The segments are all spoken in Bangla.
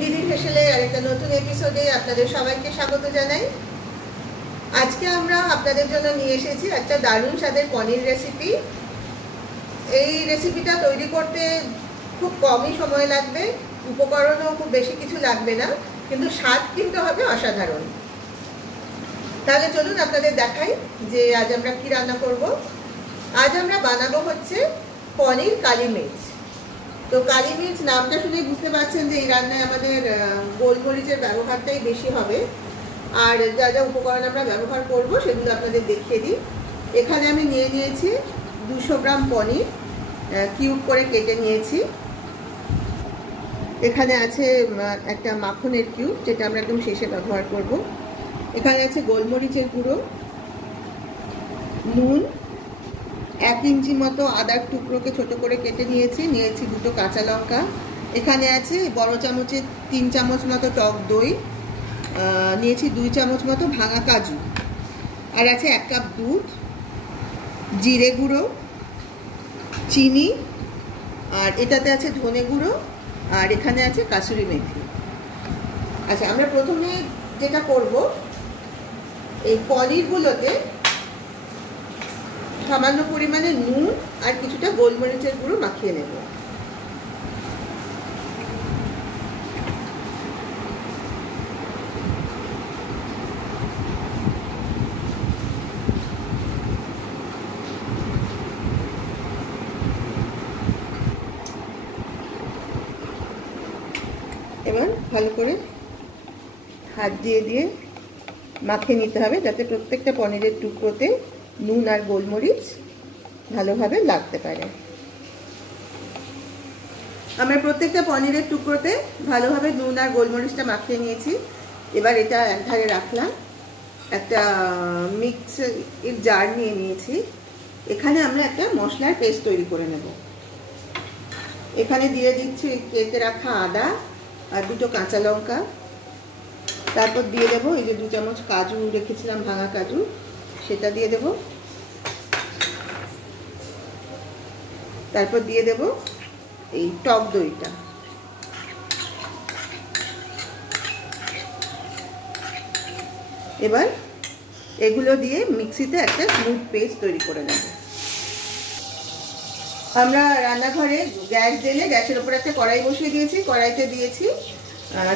দিদির হেসেলে আরেকটা নতুন এপিসোডে আপনাদের সবাইকে স্বাগত জানাই। আজকে আমরা আপনাদের জন্য নিয়ে এসেছি একটা দারুণ স্বাদের পনির রেসিপি। এই রেসিপিটা তৈরি করতে খুব কমই সময় লাগবে, উপকরণও খুব বেশি কিছু লাগবে না, কিন্তু স্বাদ কিন্তু হবে অসাধারণ। তাহলে চলুন আপনাদের দেখাই যে আজ আমরা কি রান্না করব। আজ আমরা বানাবো হচ্ছে পনির কালি মির্চ। তো কালি মির্চ নামটা শুনে বুঝতে পারছেন যে এই রান্নায় আমাদের গোলমরিচের ব্যবহারটাই বেশি হবে। আর যা যা উপকরণ আমরা ব্যবহার করব সেগুলো আপনাদের দেখিয়ে দিই। এখানে আমি নিয়ে নিয়েছি 200 গ্রাম পনির, কিউব করে কেটে নিয়েছি। এখানে আছে একটা মাখনের কিউব, যেটা আমরা একদম শেষে ব্যবহার করব। এখানে আছে গোলমরিচের গুঁড়ো, নুন, 1 ইঞ্চি মতো আদার টুকরোকে ছোট করে কেটে নিয়েছি। 2 কাঁচা লঙ্কা। এখানে আছে বড় চামচের 3 চামচ মতো টক দই, নিয়েছি 2 চামচ মতো ভাঙা কাজু, আর আছে 1 কাপ দুধ, জিরে গুঁড়ো, চিনি, আর এটাতে আছে ধনে গুঁড়ো, আর এখানে আছে কাসুরি মেথি। আচ্ছা, আমরা প্রথমে যেটা করব, এই পনিরগুলোতে সামান্য পরিমাণে নুন আর কিছুটা গোলমরিচের গুঁড়ো মাখিয়ে নেব। এবার ভালো করে হাত দিয়ে দিয়ে মাখিয়ে নিতে হবে, যাতে প্রত্যেকটা পনিরের টুকরোতে নুন আর গোলমরিচ ভালোভাবে লাগতে পারে। আমরা প্রত্যেকটা পনিরের টুকরোতে ভালোভাবে নুন আর গোলমরিচটা মাখিয়ে নিয়েছি। এবার এটা একধারে রাখলাম। একটা মিক্সের জার নিয়ে নিয়েছি। এখানে আমরা একটা মশলার পেস্ট তৈরি করে নেব। এখানে দিয়ে দিচ্ছি কেটে রাখা আদা আর 2 কাঁচা লঙ্কা। তারপর দিয়ে দেবো এই যে 2 চামচ কাজু রেখেছিলাম, ভাঙা কাজু, সেটা দিয়ে দেব। তারপর দিয়ে দেব এই টক দইটা। এবার এগুলো দিয়ে মিক্সিতে একটা স্মুথ পেস্ট তৈরি করে নেব। আমরা রান্নাঘরে গ্যাস জ্বেলে গ্যাসের উপর একটা কড়াই বসিয়ে দিয়েছি। কড়াইতে দিয়েছি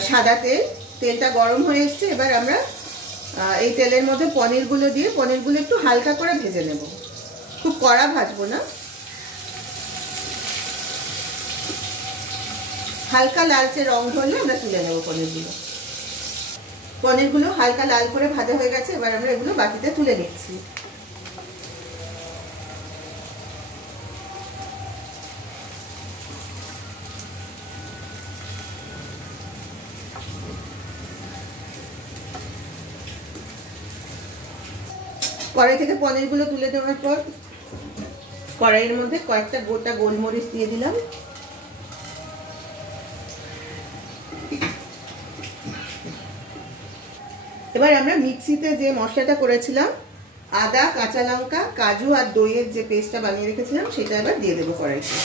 সাদা তেল। তেলটা গরম হয়ে এসছে। এবার আমরা এই তেলের মধ্যে পনিরগুলো দিয়ে পনিরগুলো একটু হালকা করে ভেজে নেব, খুব কড়া ভাজবো না। হালকা লালচে রং ধরলে আমরা তুলে নেব পনিরগুলো। পনিরগুলো হালকা লাল করে ভাজা হয়ে গেছে। এবার আমরা এগুলো বাটিতে তুলে নিচ্ছি। কড়াই থেকে পনিরগুলো তুলে দেওয়ার পর কড়াইয়ের মধ্যে কয়েকটা গোটা গোলমরিচ দিয়ে দিলাম। এবার আমরা মিক্সিতে যে মশলাটা করেছিলাম, আদা, কাঁচা লঙ্কা, কাজু আর দইয়ের যে পেস্টটা বানিয়ে রেখেছিলাম, সেটা এবার দিয়ে দেবো কড়াইতে।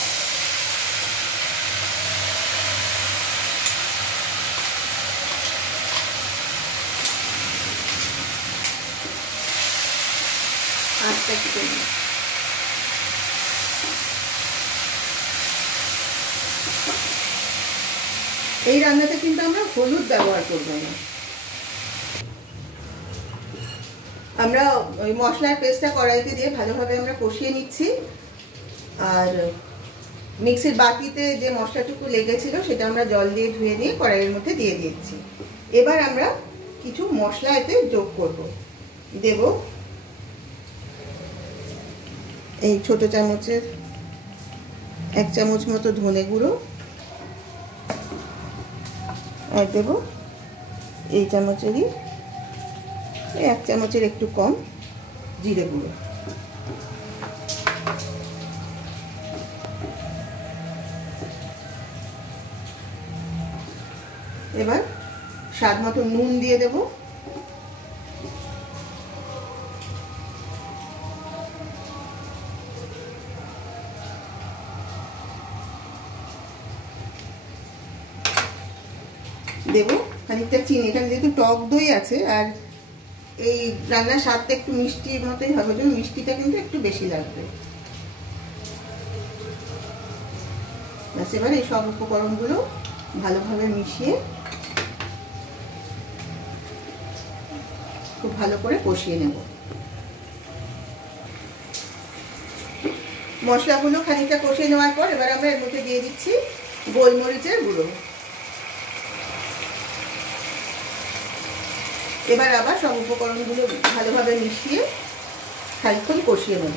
এই রান্নাতে কিন্তু আমরা হলুদ ব্যবহার করব না। আমরা ওই মশলার পেস্টটা কড়াইতে দিয়ে ভালোভাবে আমরা কষিয়ে নিচ্ছি। আর মিক্সির বাটিতে যে মশলাটুকু লেগেছিল সেটা আমরা জল দিয়ে ধুয়ে নিয়ে কড়াইয়ের মধ্যে দিয়ে দিচ্ছি। এবার আমরা কিছু মশলা এতে যোগ করব। দেব এই ছোট চামচের 1 চামচ মতো ধনে গুঁড়ো, আর দেব এই চামচেরই 1 চামচের একটু কম জিরে গুঁড়ো। এবার স্বাদ মতো নুন দিয়ে দেব। দেবো খানিকটা চিনি। এখানে যেহেতু টক দই আছে আর এই রান্নার স্বাদটা একটু মিষ্টির মতোই হবে, ওই মিষ্টিটা কিন্তু একটু বেশি লাগবে। ব্যাস এবার এই সব উপকরণগুলো ভালোভাবে মিশিয়ে খুব ভালো করে কষিয়ে নেব। মশলাগুলো খানিকটা কষিয়ে নেওয়ার পর এবার আমরা এর মধ্যে দিয়ে দিচ্ছি গোলমরিচের গুঁড়ো। এবার আবার সব উপকরণগুলো ভালোভাবে মিশিয়ে খানিকক্ষণ কষিয়ে নেব।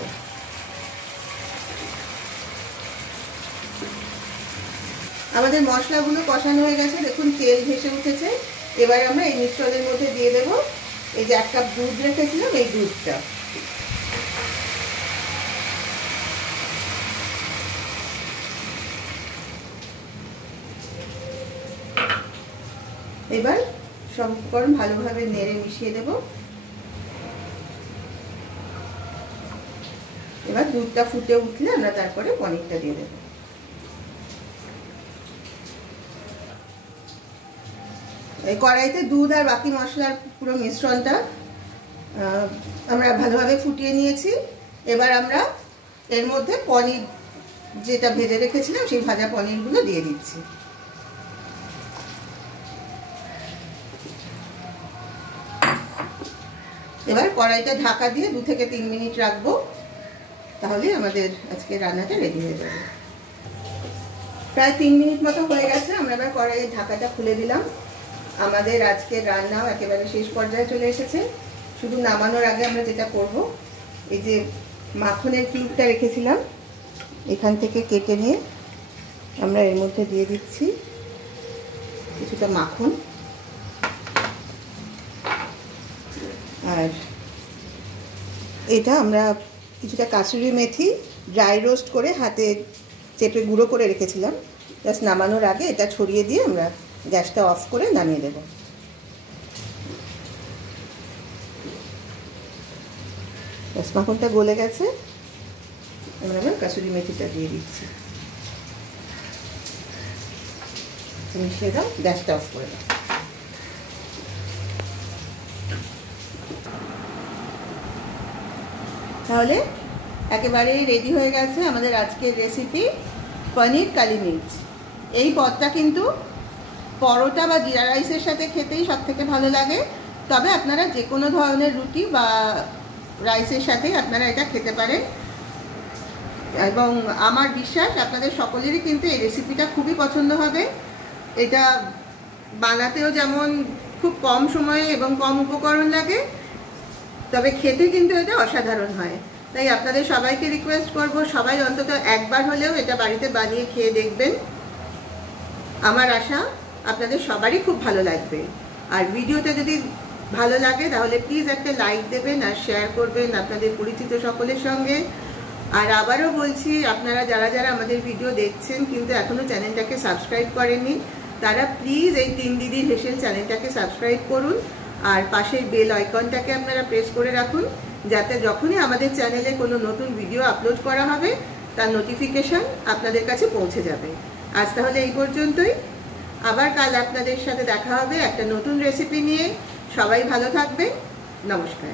আমাদের মশলাগুলো কষানো হয়ে গেছে, দেখুন তেল ভেসে উঠেছে। এবার আমরা এই মিশ্রণের মধ্যে দিয়ে দেব এই যে 1 কাপ দুধ রেখেছিলাম, এই দুধটা। এবার সব উপকরণ ভালোভাবে নেড়ে মিশিয়ে দেব। এবার দুধটা ফুটে উঠলে আমরা তারপরে পনিরটা দিয়ে দেব। এই কড়াইতে দুধ আর বাকি মশলার পুরো মিশ্রণটা আমরা ভালোভাবে ফুটিয়ে নিয়েছি। এবার আমরা এর মধ্যে পনির যেটা ভেজে রেখেছিলাম সেই ভাজা পনিরগুলো দিয়ে দিচ্ছি। এবার কড়াইটা ঢাকা দিয়ে 2 থেকে 3 মিনিট রাখবো, তাহলে আমাদের আজকে রান্নাটা রেডি হয়ে যাবে। প্রায় 3 মিনিট মতো হয়ে গেছে। আমরা এবার কড়াইয়ের ঢাকাটা খুলে দিলাম। আমাদের আজকের রান্নাও একেবারে শেষ পর্যায়ে চলে এসেছে। শুধু নামানোর আগে আমরা যেটা করব, এই যে মাখনের কিউবটা রেখেছিলাম এখান থেকে কেটে নিয়ে আমরা এর মধ্যে দিয়ে দিচ্ছি কিছুটা মাখন। আর এটা আমরা কিছুটা কাসুরি মেথি ড্রাই রোস্ট করে হাতে চেপে গুঁড়ো করে রেখেছিলাম। জাস্ট নামানোর আগে এটা ছড়িয়ে দিয়ে আমরা গ্যাসটা অফ করে নামিয়ে দেব। ব্যাস মাখনটা গলে গেছে। আমরা এবার কাসুরি মেথিটা দিয়ে দিচ্ছি, মিশিয়ে দাও, গ্যাসটা অফ করে দাও। তাহলে একেবারেই রেডি হয়ে গেছে আমাদের আজকের রেসিপি পনির কালি মির্চ। এই পদটা কিন্তু পরোটা বা জিরা রাইসের সাথে খেতেই সবথেকে ভালো লাগে, তবে আপনারা যে কোনো ধরনের রুটি বা রাইসের সাথেই আপনারা এটা খেতে পারেন। এবং আমার বিশ্বাস আপনাদের সকলেরই কিন্তু এই রেসিপিটা খুবই পছন্দ হবে। এটা বানাতেও যেমন খুব কম সময়ে এবং কম উপকরণ লাগে, তবে খেতে কিন্তু এটা অসাধারণ হয়। তাই আপনাদের সবাইকে রিকোয়েস্ট করব, সবাই অন্তত একবার হলেও এটা বাড়িতে বানিয়ে খেয়ে দেখবেন। আমার আশা আপনাদের সবারই খুব ভালো লাগবে। আর ভিডিওটা যদি ভালো লাগে তাহলে প্লিজ একটা লাইক দেবেন আর শেয়ার করবেন আপনাদের পরিচিত সকলের সঙ্গে। আর আবারও বলছি, আপনারা যারা যারা আমাদের ভিডিও দেখছেন কিন্তু এখনও চ্যানেলটাকে সাবস্ক্রাইব করেননি, তারা প্লিজ এই 3 দিদির হেসেল চ্যানেলটাকে সাবস্ক্রাইব করুন আর পাশের বেল আইকনটাকে আপনারা প্রেস করে রাখুন, যাতে যখনই আমাদের চ্যানেলে কোনো নতুন ভিডিও আপলোড করা হবে তার নোটিফিকেশান আপনাদের কাছে পৌঁছে যাবে। আজ তাহলে এই পর্যন্তই। আবার কাল আপনাদের সাথে দেখা হবে একটা নতুন রেসিপি নিয়ে। সবাই ভালো থাকবেন। নমস্কার।